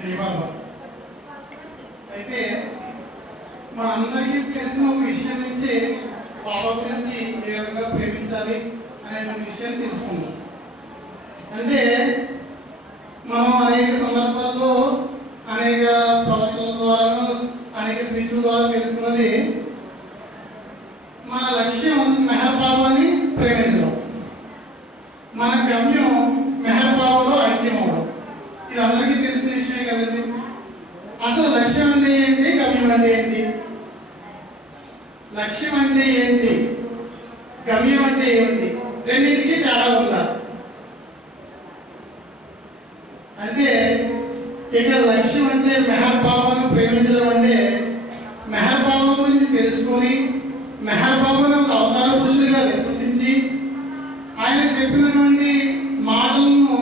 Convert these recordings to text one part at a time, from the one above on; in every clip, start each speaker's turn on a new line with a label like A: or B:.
A: శ్రీబాబా. అయితే మా అందరికీ తెలిసిన ఒక విషయం నుంచి బాబా గురించి ఏ విధంగా ప్రేమించాలి అనేటువంటి విషయం తెలుసుకుందాం. అంటే మనం అనేక సందర్భాల్లో అనేక ప్రవచనాల ద్వారాను అనేక స్పీచ్ల ద్వారా తెలుసుకుంటాం మన లక్ష్యం మెహర్ బాబాని ప్రేమించడం మన గమ్యం మెహర్ బాబాలో ఐక్యం అవడం ఇది అందరికీ తెలిసిన విషయమే కదండి అసలు లక్ష్యం అంటే ఏంటి? గమ్యం అంటే ఏంటి? లక్ష్యం అంటే ఏంటి? గమ్యం అంటే ఏమిటి రెండింటికి తేడా ఉందా? అంటే ఇక్కడ లక్ష్యం అంటే మెహర్భావను ప్రేమించడం అంటే మెహర్భావం గురించి తెలుసుకొని మెహర్భావను ఒక అవతార పురుషుడిగా విశ్వసించి ఆయన చెప్పినటువంటి మాటలను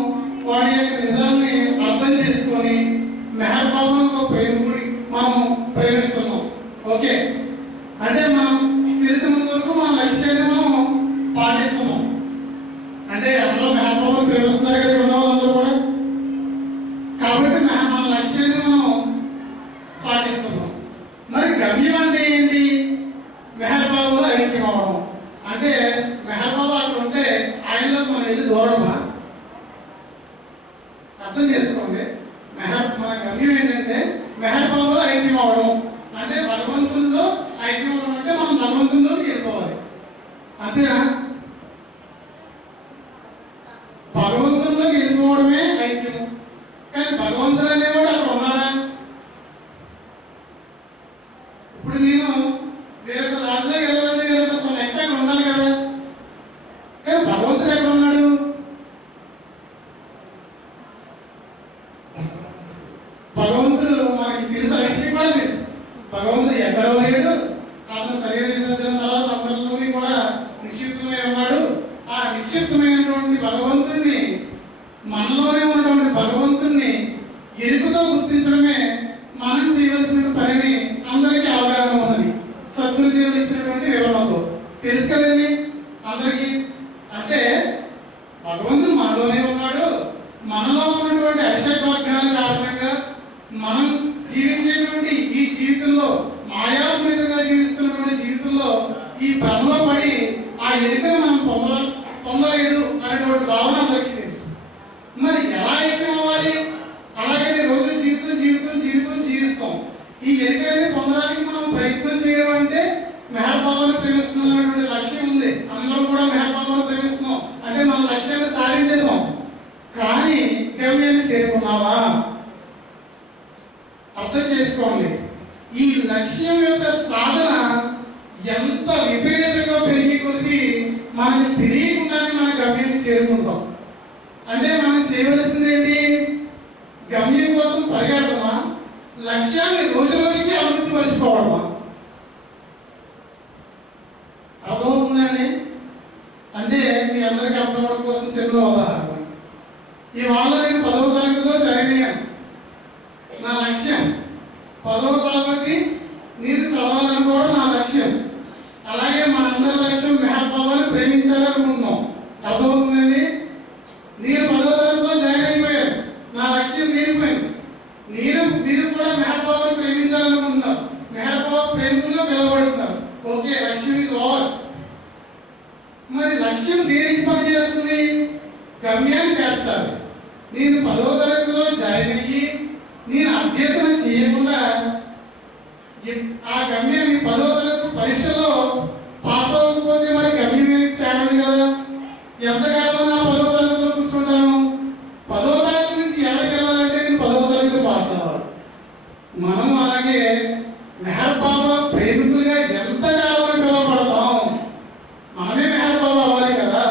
A: వాడి యొక్క నిజాన్ని అర్థం చేసుకొని మెహర్బాబాను ప్రేమికుడి మనం ప్రేమిస్తున్నాం. ఓకే? అంటే మనం తెలిసినంత వరకు మన లక్ష్యాన్ని మనం పాటిస్తున్నాం. అంటే అందరూ మెహర్బాబాను ప్రేమిస్తున్నారు కదా ఉన్న వాళ్ళందరూ కూడా. కాబట్టి మన- మన లక్ష్యాన్ని మనం పాటిస్తున్నాం. మరి గమ్యం అంటే ఏంటి? మెహర్బాబులో ఐక్యం అవడం అంటే మెహర్బాబు అక్కడ ఉంటే ఆయనలో మనం ఇది దూరమా అర్థం చేసుకోండి మెహర్ మన గమ్యం ఏంటంటే మెహర్ బాబులో ఐక్యం అవడం అంటే భగవంతుల్లో ఐక్యం అవడం అంటే మనం భగవంతుల్లోకి వెళ్ళిపోవాలి అంతేనా భగవంతుల్లోకి వెళ్ళిపోవడమే ఐక్యం కానీ భగవంతుడు అనేవాడు అక్కడ ఉన్నాడా ఇప్పుడు నేను వేరొక దాంట్లోకి వెళ్ళాలంటే వేరొక సమ్ ఎక్స్ అక్కడ ఉండాలి కదా కానీ భగవంతుడు ఎక్కడ ఉన్నాడు భగవంతుడు మనకి తెలిసిన విషయం కూడా తెలుసు భగవంతుడు ఎక్కడో లేడు అతను శరీర విసర్జన తర్వాత అందరిలోని కూడా నిక్షిప్తమై ఉన్నాడు ఆ నిక్షిప్తమైనటువంటి భగవంతుడిని మనలోనే ఉన్నటువంటి భగవంతుణ్ణి ఎరుకుతో గుర్తించడమే మనం చేయవలసిన పనిని అందరికీ అవగాహన ఉన్నది సద్గురుదేవులు ఇచ్చినటువంటి వివరణతో తెలుసు కదండి అందరికీ. అంటే భగవంతుడు మనలోనే ఉన్నాడు. మనలో ఉన్నటువంటి అరిషడ్ కారణంగా మనం జీవించేటువంటి ఈ జీవితంలో మాయాపూరితంగా జీవిస్తున్నటువంటి జీవితంలో ఈ భ్రమలో పడి ఆ ఎరుకను మనం పొంద పొందలేదు అనేటువంటి భావన అందరికీ తెలుసు. మరి ఎలా ఐక్యం అవ్వాలి? అలాగే రోజు జీవితం జీవితం జీవితం జీవిస్తాం. ఈ ఎరుక అనేది పొందడానికి మనం ప్రయత్నం చేయడం అంటే మెహర్ బాబాను ప్రేమిస్తున్నాం అనేటువంటి లక్ష్యం ఉంది. అందరం కూడా మెహర్ ప్రేమిస్తున్నాం. అంటే మన లక్ష్యాన్ని సాధించేసాం కానీ గమ్యాన్ని చేరుకున్నావా? అర్థం చేసుకోండి. ఈ లక్ష్యం యొక్క సాధన ఎంత విపరీతంగా పెరిగి కొద్ది మనకి తెలియకుండానే మన గమ్యాన్ని చేరుకుంటాం. అంటే మనం చేయవలసింది ఏంటి? గమ్యం కోసం పరిగెడతామా? లక్ష్యాన్ని రోజు రోజుకి అభివృద్ధి పరుచుకోవడమా అర్థమవుతుందండి అంటే మీ అందరికీ అర్థమవడం కోసం చిన్న ఉదాహరణ ఇవాళ నేను పదవ తరగతిలో జాయిన్ అయ్యాను నా లక్ష్యం పదవ తరగతి నేను చదవాలనుకోవడం నా లక్ష్యం అలాగే మనందరి లక్ష్యం మెహర్ బాబాని ప్రేమించాలనుకుంటున్నాం అర్థమవుతుందండి నేను పదో తరగతిలో జాయిన్ అయిపోయాను నా లక్ష్యం తీరిపోయింది మీరు మీరు కూడా మెహర్ బాబాని ప్రేమించాలనుకుంటున్నారు. మెహర్ బాబా ప్రేమికులుగా పిలువబడుతున్నారు. ఓకే లక్ష్యం ఇస్ ఓవర్ మరి లక్ష్యం దేనికి పని చేస్తుంది? గమ్యాన్ని చేర్చాలి. నేను పదవ తరగతిలో జాయిన్ అయ్యి నేను అభ్యసన చేయకుండా ఆ గమ్యాన్ని పదవ తరగతి పరీక్షలో పాస్ అవ్వకపోతే మరి గమ్యం మీద చేరండి కదా? ఎంతకాలం నా పదవ తరగతిలో కూర్చుంటాను పదవ తరగతి నుంచి ఎలాగ వెళ్ళాలంటే నేను పదవ తరగతి పాస్ అవ్వాలి మనం అలాగే మెహర్ బాబా ప్రేమికులుగా ఎంతకాలం పిలువబడతాం మనమే మెహర్ బాబా అవ్వాలి కదా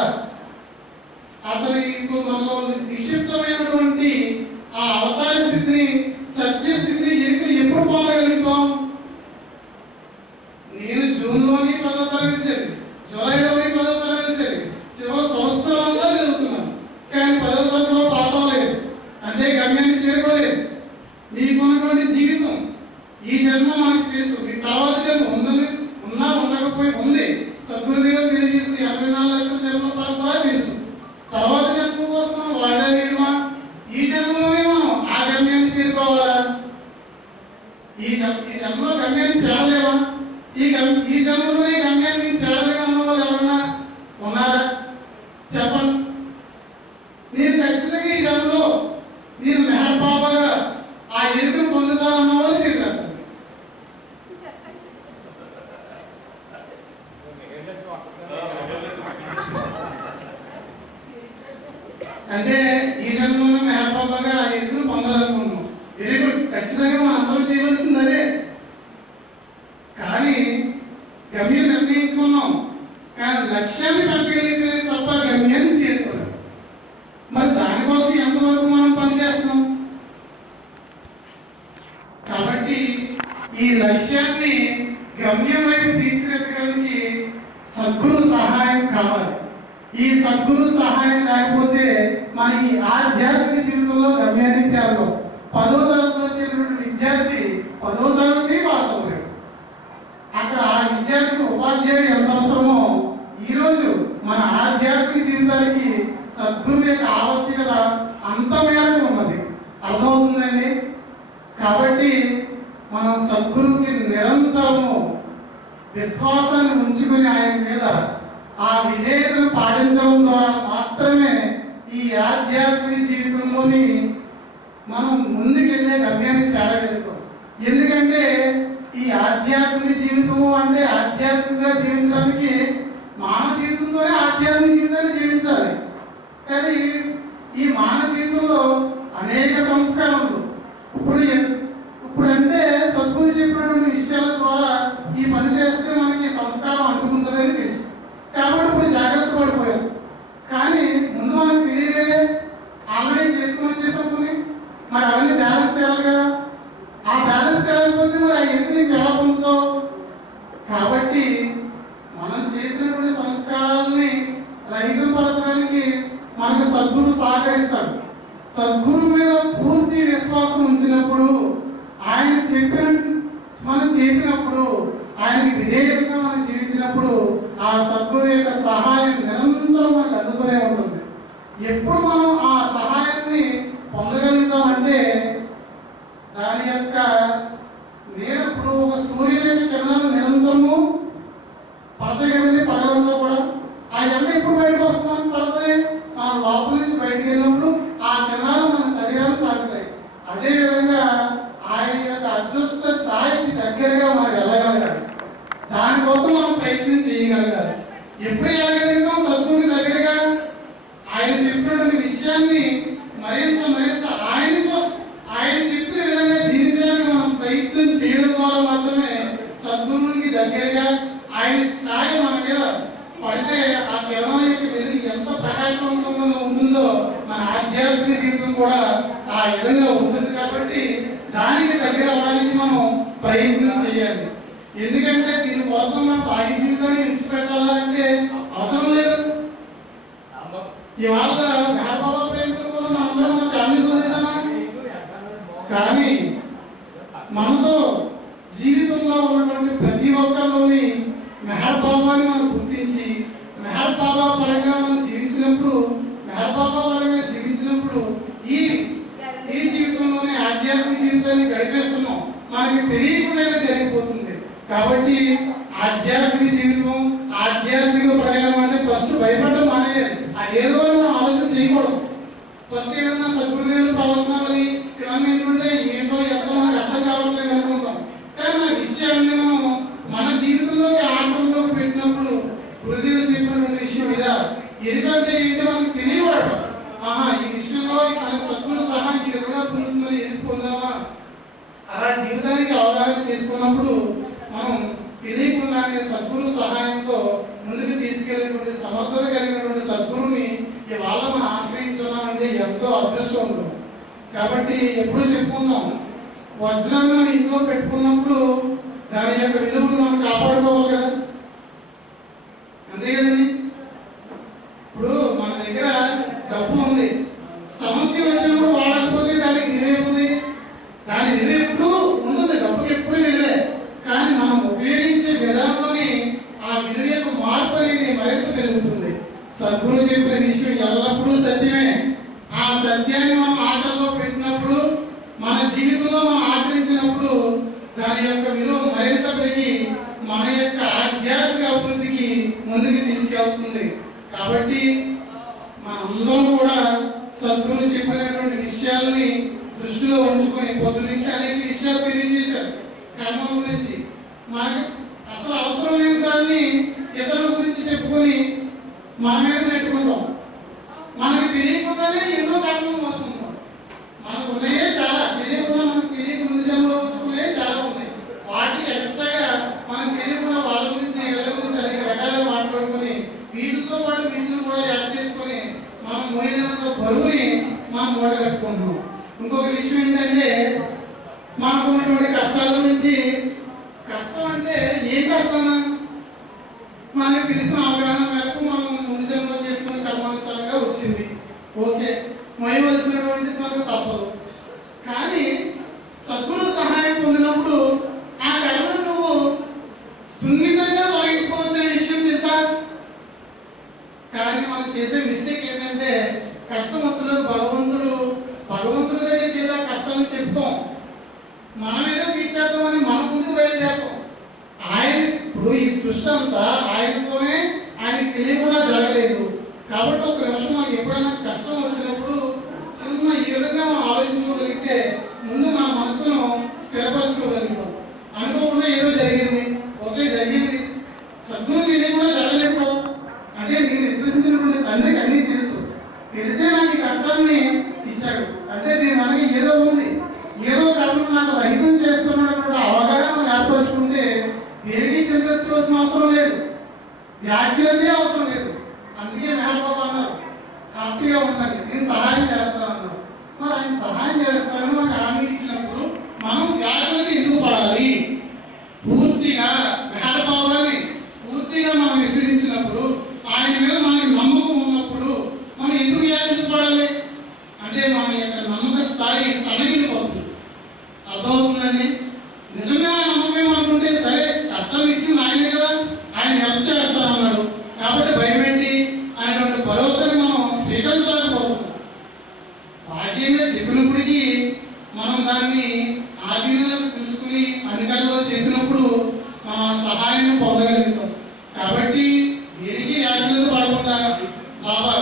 A: అతని ఇంకో మనలో నిక్షిప్తమైనటువంటి ఆ అవతార స్థితిని సత్య స్థితిని ఎరుకలు ఎప్పుడు పొందగలుగుతాం నేను జూన్లోని పదో తరగతి చదివి జూలైలోని పదో తరగతి చదివి చివరి సంవత్సరంలో చదువుతున్నాను కానీ పదో తరగతిలో పాస్ అవ్వలేదు అంటే గమ్యాన్ని చేరుకోలేదు మీకున్నటువంటి జీవితం ఈ జన్మ మనకి తెలుసు మీ తర్వాత జన్మ ఉందని ఉన్నా ఉండకపోయి ఉంది సద్గురుదేవులు తెలియజేసింది ఎనభై నాలుగు లక్షల జన్మల పాటు కూడా తెలుసు తర్వాత జన్మ కోసం మనం వాయిదా వేయడమా ఈ జన్మలోనే మనం ఆ గమ్యాన్ని చేరుకోవాలా ఈ గమ్- ఈ జన్మలో గమ్యాన్ని చేరలేమా ఈ గమ్ ఈ జన్మలోనే ఈ గమ్యాన్ని నేను చేరలేము అన్న వాళ్ళు ఎవరన్నా ఉన్నారా చెప్పండి నేను ఖచ్చితంగా ఈ జన్మలో నేను మెహర్ బాబాగా ఆ ఎరుకను పొందుతానన్న వాళ్ళు చెప్పారు అంటే ఈ జన్మలో మెహర్ బాబాగా ఆ ఎరుకను పొందాలనుకున్నాం వెరీ గుడ్ ఖచ్చితంగా మనం అందరం చేయవలసింది అదే కానీ గమ్యం నిర్ణయించుకున్నాం. కానీ లక్ష్యాన్ని పెంచగలిగితే తప్ప గమ్యాన్ని చేరుకోలేం. మరి దానికోసం ఎంతవరకు మనం పనిచేస్తున్నాం కాబట్టి ఈ లక్ష్యాన్ని గమ్యం వైపు తీసుకెళ్ళడానికి సద్గురు సహాయం కావాలి. ఈ సద్గురు సహాయం లేకపోతే మన ఈ ఆధ్యాత్మిక జీవితంలో గమ్యాన్ని చేరడం పదో తరగతిలో చేరినటువంటి విద్యార్థి పదో తరగతి వాస్తవం అవ్వలేడు అక్కడ ఆ విద్యార్థికి ఉపాధ్యాయుడు ఎంత అవసరమో ఈరోజు మన ఆధ్యాత్మిక జీవితానికి సద్గురు యొక్క ఆవశ్యకత అంత మేరకు ఉన్నది. అర్థమవుతుందండి? కాబట్టి మనం సద్గురువుకి నిరంతరము విశ్వాసాన్ని ఉంచుకుని ఆయన మీద ఆ విధేయతను పాటించడం ద్వారా మాత్రమే ఈ ఆధ్యాత్మిక జీవితంలోని మనం ముందుకెళ్ళే గమ్యాన్ని చేరగలుగుతాం ఎందుకంటే ఆధ్యాత్మిక జీవితము అంటే ఆధ్యాత్మికంగా జీవించడానికి మానవ జీవితంతోనే ఆధ్యాత్మిక జీవితాన్ని జీవించాలి. కానీ ఈ మానవ జీవితంలో అనేక సంస్కారములు ఇప్పుడు ఇప్పుడు అంటే సద్గురు చెప్పినటువంటి విషయాల ద్వారా ఈ పని చేస్తే మనకి సంస్కారం అంటుకుంటుందని తెలుసు. కాబట్టి ఇప్పుడు జాగ్రత్త పడిపోయాం. కానీ ముందు మనకు తెలియలేదే. ఆల్రెడీ చేసుకుని వచ్చేసాం మరి అవన్నీ బ్యాలెన్స్ తేవాలి లేకపోతే మరి ఆ ఎలా పొందుతావు కాబట్టి మనం చేసినటువంటి సంస్కారాలని రహితపరచడానికి మనకు సద్గురు సహకరిస్తాడు సద్గురు మీద పూర్తి విశ్వాసం ఉంచినప్పుడు ఆయన చెప్పిన మనం చేసినప్పుడు ఆయనకి విధేయంగా మనం జీవించినప్పుడు ఆ సద్గురు యొక్క సహాయం నిరంతరం మనకు అందుతూనే ఉంటుంది. ఎప్పుడు మనం ఆ సహాయాన్ని పొందగలుగుతామంటే దాని యొక్క నేను ఇప్పుడు ఒక సూర్యుని యొక్క కిరణాలు నిరంతరము పడతాయి కదండి పగలంతా కూడా ఆ ఎండ ఎప్పుడు బయటకు వస్తుందని పడుతుంది మనం లోపల నుంచి బయటకు వెళ్ళినప్పుడు ఆ కిరణాలు మన శరీరాన్ని తాకుతాయి అదే విధంగా ఆయన యొక్క అదృష్ట ఛాయకి దగ్గరగా మనం వెళ్ళగలగాలి దానికోసం మనం ప్రయత్నం చేయగలగాలి ఎప్పుడు వెళ్ళగలుగుతాం సద్గురుకి దగ్గరగా ఆయన చెప్పినటువంటి విషయాన్ని మరింత మరింత ఆయన కోసం ఆయన చెప్పిన విధంగా జీవించడానికి మనం ప్రయత్నం చేయడం ద్వారా మాత్రమే సద్గురువుకి దగ్గరగా ఆయన ఛాయ మన మీద పడితే ఆ కిరణం యొక్క వెలుగు ఎంత ప్రకాశవంతంగా ఉంటుందో మన ఆధ్యాత్మిక జీవితం కూడా ఆ విధంగా ఉంటుంది కాబట్టి దానికి దగ్గర అవ్వడానికి మనం ప్రయత్నం చేయాలి. ఎందుకంటే దీనికోసం మనం బాహ్య జీవితాన్ని విడిచిపెట్టాలంటే అవసరం లేదు. ఇవాళ వ్యాపార ప్రేమికులు కూడా మనందరం మన ఫ్యామిలీ వదిలేసామా కానీ మనతో జీవితంలో ఉన్నటువంటి ప్రతి ఒక్కరిలోని మెహర్ బాబాని మనం గుర్తించి మెహర్ బాబా పరంగా మనం జీవించినప్పుడు మెహర్ బాబా పరంగా జీవించినప్పుడు ఈ ఈ జీవితంలోనే ఆధ్యాత్మిక జీవితాన్ని గడిపేస్తున్నాం. మనకి తెలియకుండానే జరిగిపోతుంది. కాబట్టి ఆధ్యాత్మిక జీవితం ఫస్ట్ భయపడడం మానేయాలి. అదేదో మనం ఆలోచన చేయకూడదు. ఫస్ట్ ఏదన్నా సద్గురుదేవులు ప్రవచనాలు ఇవన్నీ ఏంటంటే ఏంటో ఎంతో మనకు అర్థం కావట్లేదు అనుకుంటాం. కానీ ఆ విషయాన్ని మనం మన జీవితంలోకి ఆచరణలోకి పెట్టినప్పుడు గురుదేవులు చెప్పినటువంటి విషయం మీద ఎందుకంటే ఏంటో మనకు తెలియబడటం ఆహా ఈ విషయంలో మన సద్గురు సహాయం ఈ విధంగా పొందుతుందని ఎందుకు పొందామా? అలా జీవితానికి అవగాహన చేసుకున్నప్పుడు మనం తెలియకుండానే సద్గురు సహాయంతో ముందుకు తీసుకెళ్ళినటువంటి సమర్థత కలిగినటువంటి సద్గురుని ఇవాళ మనం ఆశ్రయించున్నామంటే ఎంతో అదృష్టవంతం కాబట్టి ఎప్పుడు చెప్పుకుందాం వజ్రాన్ని మనం ఇంట్లో పెట్టుకున్నప్పుడు దాని యొక్క విలువను మనం కాపాడుకోవాలి కదా అంతే కదండి ఇప్పుడు మన దగ్గర డబ్బు ఉంది సమస్య వచ్చినప్పుడు వాడకపోతే దానికి విలువ ఉంది దాని విలువ ఎప్పుడు ఉంటుంది డబ్బుకి ఎప్పుడు విలువే కానీ మనం ఉపయోగించే విధానంలోని ఆ విలువ యొక్క మార్పు అనేది మరింత పెరుగుతుంది సద్గురు చెప్పిన విషయం ఎల్లప్పుడూ సత్యమే. ఆ సత్యాన్ని మనం ఆచరణలో పెట్టినప్పుడు మన జీవితంలో మనం ఆచరించినప్పుడు దాని యొక్క విలువ మరింత పెరిగి మన యొక్క ఆధ్యాత్మిక అభివృద్ధికి ముందుకు తీసుకెళ్తుంది. కాబట్టి మనందరం కూడా సద్గురు చెప్పినటువంటి విషయాలని దృష్టిలో ఉంచుకొని పొద్దు నుంచి అనేక విషయాలు తెలియజేశారు. కర్మ గురించి. మనకి అసలు అవసరం లేని దాన్ని ఇతరుల గురించి చెప్పుకొని మన మీద పెట్టుకుంటాం మనకి తెలియకుండానే ఎన్నో కర్మలు మోసుకుంటాం మనకు ఉన్నాయే చాలా. తెలియకుండా మనకు తెలియక ముందు జన్మలో వచ్చుకున్నాయి చాలా ఉన్నాయి. వాటికి ఎక్స్ట్రాగా మనకు తెలియకుండా వాళ్ళ గురించి వీళ్ళ గురించి అనేక రకాలుగా మాట్లాడుకొని వీటితో పాటు వీటిని కూడా యాడ్ చేసుకొని మనం మోయినంత బరువుని మనం మూట కట్టుకుంటున్నాం. ఇంకొక విషయం ఏంటంటే మనకు ఉన్నటువంటి కష్టాల గురించి కష్టం అంటే ఏం కష్టం మనకు తెలిసిన అవగాహన మేరకు మనం ముందు జన్మలో చేసుకున్న కర్మానుసారంగా వచ్చింది. ఓకే. మొయ్యవలసినటువంటి మనకు తప్పదు. కానీ సద్గురు సహాయం పొందినప్పుడు ఆ కర్మను నువ్వు సున్నితంగా తొలగించుకోవచ్చు అనే విషయం తెలుసా? కానీ మనం చేసే మిస్టేక్ ఏంటంటే కష్టమంతులు భగవంతుడు భగవంతుడి దగ్గరికి వెళ్ళి ఆ కష్టాన్ని చెప్పుకోం. మనం ఏదో తీర్చేద్దామని మన ముందు బయలుదేరతాం. ఆయన ఇప్పుడు ఈ సృష్టి అంతా ఆయనతోనే ఆయనకి తెలియకుండా జరగలేదు. కాబట్టి ఒక నిమిషం మనకి ఎప్పుడైనా కష్టం వచ్చినప్పుడు చిన్న ఈ విధంగా మనం ఆలోచించుకోగలిగితే ముందు మన మనసును స్థిరపరచుకోగలుగుతాం. అనుకోకుండా ఏదో జరిగింది ఓకే జరిగింది. సద్గురు తెలియకుండా జరగలేదు కదా అంటే నేను విశ్వసించినటువంటి తండ్రికి అన్నీ తెలుసు. తెలిసే నాకు ఈ కష్టాన్ని ఇచ్చాడు. అంటే దీని మనకి ఏదో ఉంది. ఏదో కాకుండా నాకు రహితం చేస్తున్నటువంటి అవగాహన మనం ఏర్పరచుకుంటే దేనికి చింతించవలసిన అవసరం లేదు. వ్యాఖ్యలదే అవసరం లేదు. అందుకే మేకపోతా అన్నారు హ్యాపీగా ఉండండి. నేను సహాయం చేస్తాను మరి ఆయన సహాయం చేస్తానని మనకు హామీ ఇచ్చినప్పుడు మనం వ్యాఖ్యలకి ఎందుకు పడాలి పూర్తిగా మేకపోవాలని పూర్తిగా మనం విసిరించినప్పుడు ఆయన మీద మనకి నమ్మకం ఉన్నప్పుడు మనం ఎందుకు వ్యాఖ్యలకు పడాలి అంటే మన యొక్క నమ్మక స్థాయి సడగిలిపోతుంది అర్థమవుతుందండి నిజంగా నమ్మకం అనుకుంటే సరే కష్టం ఇచ్చింది ఆయనే కదా ఆయన హెల్ప్ చేస్తానన్నాడు కాబట్టి భయం ఏంటి అనేటువంటి భరోసాని మనం స్వీకరించలేకపోతున్నాం బాహ్యంగా చెప్పినప్పటికీ మనం దాన్ని ఆధీనంలోకి తీసుకుని అధికారంలో చేసినప్పుడు మనం ఆ సహాయాన్ని పొందగలుగుతాం కాబట్టి దేనికి వ్యాఖ్యలు పడకుండా బాబా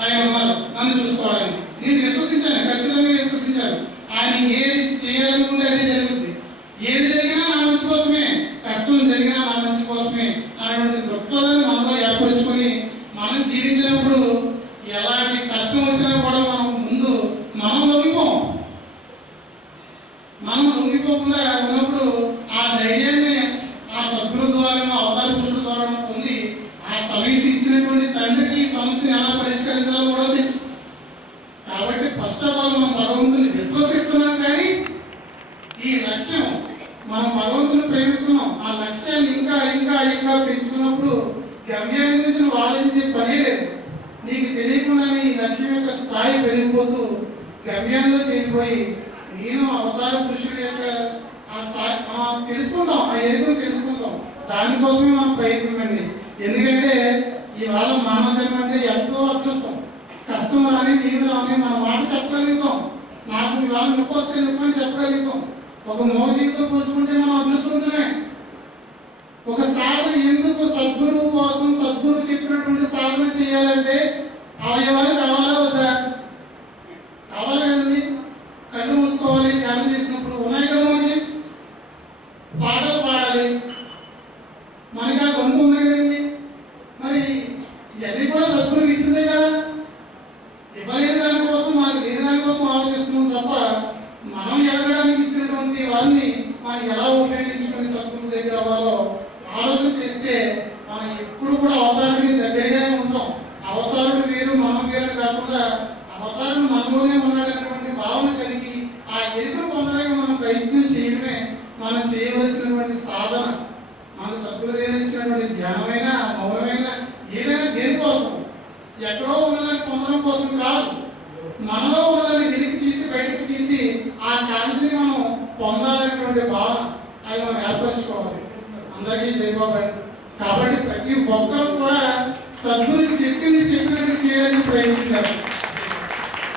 A: ఆయన ఉన్నారు నన్ను చూసుకోవడానికి నేను విశ్వసించాను ఖచ్చితంగా విశ్వసించాను ఆయన ఏది చేయాలనుకుంటే అదే జరుగుద్ది ఏది జరిగినా నా మంచి కోసమే కష్టం జరిగినా నా మంచి కోసమే అనేటువంటి దృక్పథాన్ని మనలో ఏర్పరచుకొని మనం జీవించినప్పుడు ఎలాంటి కష్టం వచ్చినా కూడా మనం ముందు మనం లొంగిపోం మనం లొంగిపోకుండా ఉన్నప్పుడు ఆ ధైర్యాన్ని ఆ సద్గురు అవతారి అవతార పురుషుల ద్వారా పొంది ఆ సమస్య ఇచ్చినటువంటి తండ్రికి సమస్యను ఎలా పరిష్కరించాలో కూడా తెలుసు. కాబట్టి ఫస్ట్ ఆఫ్ ఆల్ మనం భగవంతుని విశ్వసిస్తున్నాం కానీ ఈ లక్ష్యం మనం భగవంతుని ప్రేమిస్తున్నాం. ఆ లక్ష్యాన్ని ఇంకా ఇంకా ఇంకా పెంచుకున్నప్పుడు గమ్యాన్ని గురించి నువ్వు ఆలోచించే పనే లేదు. నీకు తెలియకుండానే ఈ లక్ష్యం యొక్క స్థాయి పెరిగిపోతూ గమ్యంలో చేరిపోయి నేను అవతార పురుషుడి యొక్క తెలుసుకుందాం ఆ ఎరుకను తెలుసుకుందాం దానికోసమే మనం ప్రయత్నం అండి ఎందుకంటే ఇవాళ మానవ జన్మ అంటే ఎంతో అదృష్టం. కష్టం రాని నీవు రాని మన మాట చెప్పగలుగుతాం. నాకు ఇవాళ నొప్పి వస్తే నొప్పి అని చెప్పగలుగుతాం. ఒక మోజీతో పోల్చుకుంటే మనం అదృష్టవంతులే ఒక సాధన ఎందుకు సద్గురువు కోసం సద్గురువు చెప్పినటువంటి సాధన చేయాలంటే అవయవాలు కావాలా వద్దా కావాలి కదండి కళ్ళు మూసుకోవాలి ధ్యానం చేసినప్పుడు ఉన్నాయి కదా మనకి పాటలు పాడాలి మనకి ఆ గొంతు ఉంది కదండి మరి ఇవన్నీ కూడా సద్గురువు ఇచ్చిందే కదా ఇవ్వలేని దానికోసం మనకి లేని దానికోసం ఆలోచిస్తున్నాం తప్ప మనం ఎదగడానికి ఇచ్చినటువంటి వారిని మనం ఎలా ఉపయోగించుకుని సద్గురు దగ్గర అవ్వాలో ఆలోచన చేస్తే మనం ఎప్పుడు కూడా అవతారుడికి దగ్గరగానే ఉంటాం అవతారుడు వేరు మనం వేరు కాకుండా అవతారుడు మనలోనే ఉన్నాడనేటువంటి భావన కలిగి ఆ ఎరుకను పొందడానికి మనం ప్రయత్నం చేయడమే చేసినటువంటి సాధన మన సద్గురుదేవులు ఇచ్చినటువంటి ధ్యానమైన మౌనమైన ఏదైనా దేనికోసం ఎక్కడో ఉన్నదాన్ని పొందడం కోసం కాదు. మనలో ఉన్నదాన్ని వెలికి తీసి బయటికి తీసి ఆ కాంతిని మనం పొందాలనేటువంటి భావన అది మనం ఏర్పరచుకోవాలి. అందరికీ జయబాబు కాబట్టి ప్రతి ఒక్కరు కూడా సద్గురు చెప్పింది చెప్పినట్టు చేయడానికి ప్రయత్నించాలి.